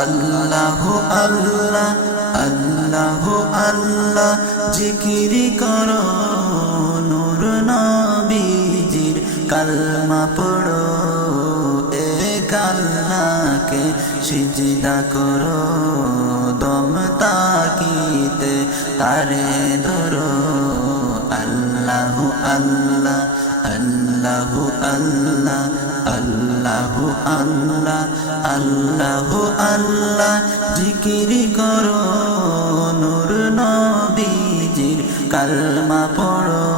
আল্লাহ আল্লাহ আল্লাহ আল্লাহ, জিকিরি করো নূর নবীজির কালমা পড়ো, এ কাল্লাকে সিজদা করো, দম তাকিতে তারে ধরো, আল্লাহ আল্লাহ আল্লাহ আল্লাহ আল্লাহ আল্লাহ আল্লাহ আল্লাহ। জিকিরি করো নূর নবীজির কালমা পড়ো,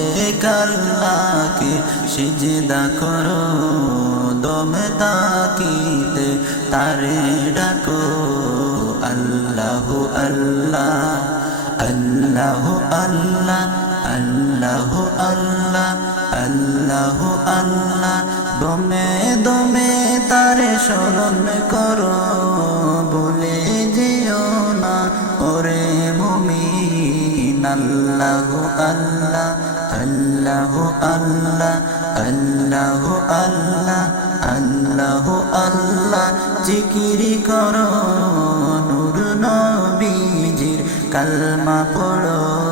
এ কাল্লাকে সিজদা করো, দমে তাকিতে তারে ডাকো। আল্লাহ আল্লাহ আল্লাহ আল্লাহ আল্লাহ আল্লাহ। আল্লাহ আল্লাহ, দমে দমে তারে স্মরণ করো। বলে যেও না, ওরে মুমিন, আল্লাহ আল্লাহ আল্লাহ আল্লাহ আল্লাহ আল্লাহ আল্লাহ আল্লাহ, জিকিরি করো। নূর নবীজির কালমা পড়ো।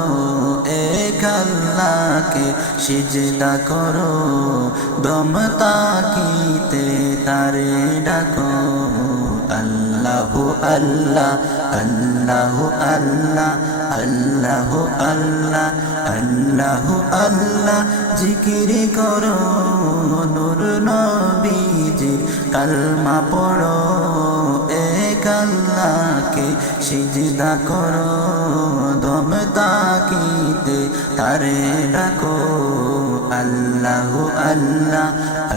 তাকে সিজদা করো, দম তাকিতে তারে ডাকো। আল্লাহ আল্লাহ আল্লাহ আল্লাহ আল্লাহ আল্লাহ আল্লাহ আল্লাহ। জিকিরি করো, নূর নবীজি কালমা পড়ো। এক আল্লাহকে সিজদা করো, দম তাকিতে তাকিতে তারে ডাকো আল্লাহ আল্লাহ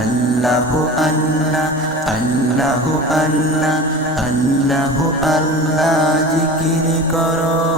আল্লাহ আল্লাহ আল্লাহ আল্লাহ আল্লাহ আল্লাহ জিকির করো।